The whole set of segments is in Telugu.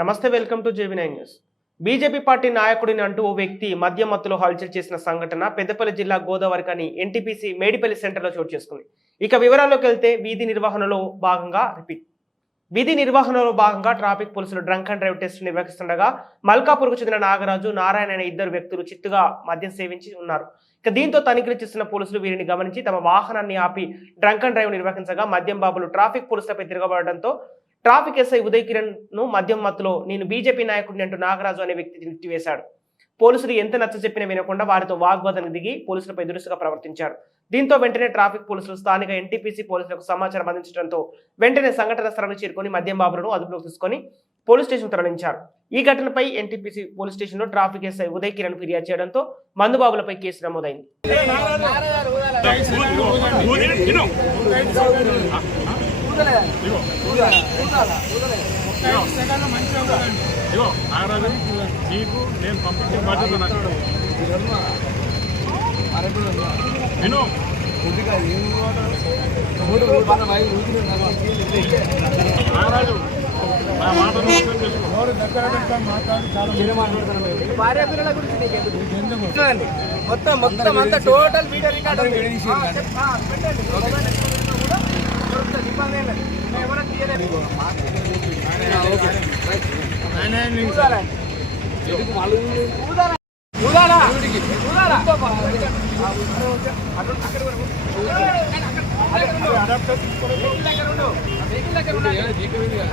నమస్తే welcome to J B nine. BJP party నాయకుడిని అంటూ ఓ వ్యక్తి మద్యం మత్తులో హల్చల్ చేసిన సంఘటన పెద్దపల్లి జిల్లా గోదావరికని ఎన్టీపీసీ మేడిపల్లి సెంటర్లో చోటు చేసుకుంది. ఇక వివరాల్లోకి వెళ్తే వీధి నిర్వహణలో భాగంగా రిపీట్. విధి నిర్వహణలో భాగంగా ట్రాఫిక్ పోలీసులు డ్రంక్ అండ్ డ్రైవ్ టెస్ట్ నిర్వహిస్తుండగా మల్కాపూర్కు చెందిన నాగరాజు నారాయణ అనే ఇద్దరు వ్యక్తులు చిత్తుగా మద్యం సేవించి ఉన్నారు. ఇక దీంతో తనిఖీలు చేస్తున్న పోలీసులు వీరిని గమనించి తమ వాహనాన్ని ఆపి డ్రంక్ అండ్ డ్రైవ్ నిర్వహించగా మద్యం బాబులు ట్రాఫిక్ పోలీసులపై తిరగబడడంతో ట్రాఫిక్ ఎస్ఐ ఉదయ్ కిరణ్ను మద్యం మత్తులో నేను బీజేపీ నాయకుడిని అంటూ నాగరాజు అనే వ్యక్తి నెట్టివేశాడు పోలీసులు ఎంత నచ్చ చెప్పినా వినకుండా వారితో వాగ్వాదానికి దిగి పోలీసులపై దురుసుగా ప్రవర్తించారు దీంతో వెంటనే ట్రాఫిక్ పోలీసులు స్థానిక ఎన్టీపీసీ పోలీసులకు సమాచారం అందించడంతో వెంటనే సంఘటన స్థలానికి చేరుకొని మద్యం బాబులను అదుపులోకి తీసుకొని పోలీస్ స్టేషన్ తరలించారు ఈ ఘటనపై ఎన్టీపీసీ పోలీస్ స్టేషన్లో ట్రాఫిక్ ఎస్ఐ ఉదయ్ కిరణ్ ఫిర్యాదు చేయడంతో మందుబాబులపై కేసు నమోదైంది ఇగో నాగరాజు నీకు నేను పంపించే బాధ్యత నాకు విను నాగరాజు నా మాట. మొత్తం మొత్తం అంతా టోటల్ వీడియో రికార్డ్ పెట్టండి.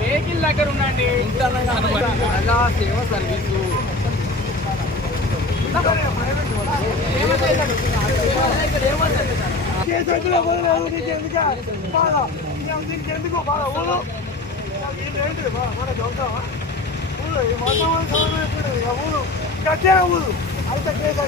వెహికల్ దగ్గర ఉండండి. అలా సేవ సర్వీసు బాధ ఊరు. అయితే కేసు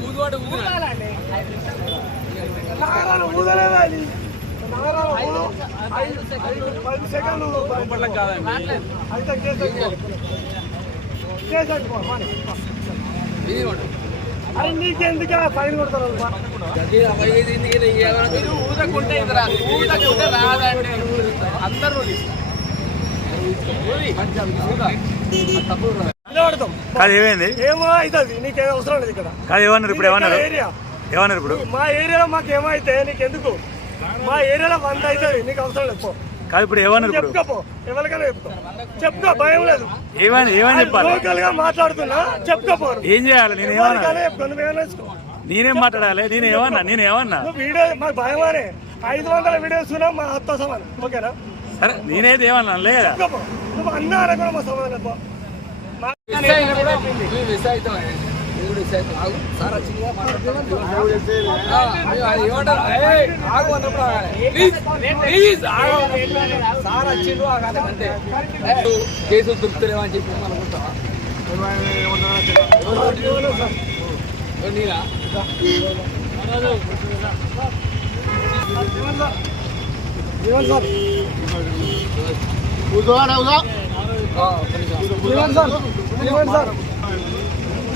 ఊళ్ళో నువ్వు నగరాలు ఊదలేదా పది సెకండ్లు అయితే కేసు. అరే నీకెందుకు ఫైన్ కొడతారు మీరు ఊదకుంటే ఇది రాదు ఊదకుంటే రాదండి అందరూ నిలబడతాం కాదు ఏమైంది? ఏమో అవుతుంది నీకేం అవసరం లేదు ఇక్కడ. కాదు ఏమన్నారు ఇప్పుడు? ఏమన్నారు? ఏమన్నారు ఇప్పుడు? మా ఏరియాలో మాకు ఏమైతే నీకెందుకు? మా ఏరియాలో వంద అవుతుంది నీకు అవసరం లేదు కాదు ఇప్పుడు ఏమన్నారు ఇప్పుడు? చెప్పుకో పో. ఎవరికైనా చెప్పుకో చెప్పుకో భయం లేదు. ఏమని ఏమని చెప్పాలి? లోకల్గా మాట్లాడుతున్నా చెప్పుకోపో ఏం చేయాలి? నేను ఏమన్నా? చెప్పుకో నువ్వేమైనా. నేనేం మాట్లాడాలి? నేను ఏమన్నా? నేను ఏమన్నా? వీడియో మాకు భయమానే ఐదు వందల వీడియోస్ ఉన్నా మా అత్త సమానం ఓకేనా? సరే నేనైతే ఏమన్నా లేదా చెప్పుకోపో నువ్వు అన్నా అనగా మా సమానం పో మా- కేసులు దొరుకుతలేవా అని చెప్పి మనం అనుకుంటావా నీరా ఇవ్వండి సార్ సార్ సార్.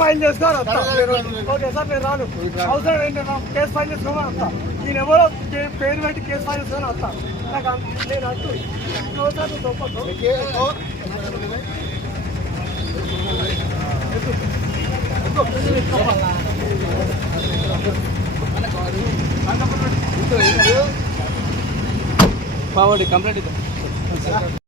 ఫైల్ చేసుకోవాలి ఓకే సార్ నేను రాను అవసరం ఏంటి? కేసు ఫైల్ చేసుకోమని వస్తా నేను ఎవరో పేరు పెట్టి కేసు ఫైల్ చేసుకొని వస్తా నాకు నేను అట్టు పావండి కంప్లైంట్ ఇద్దాం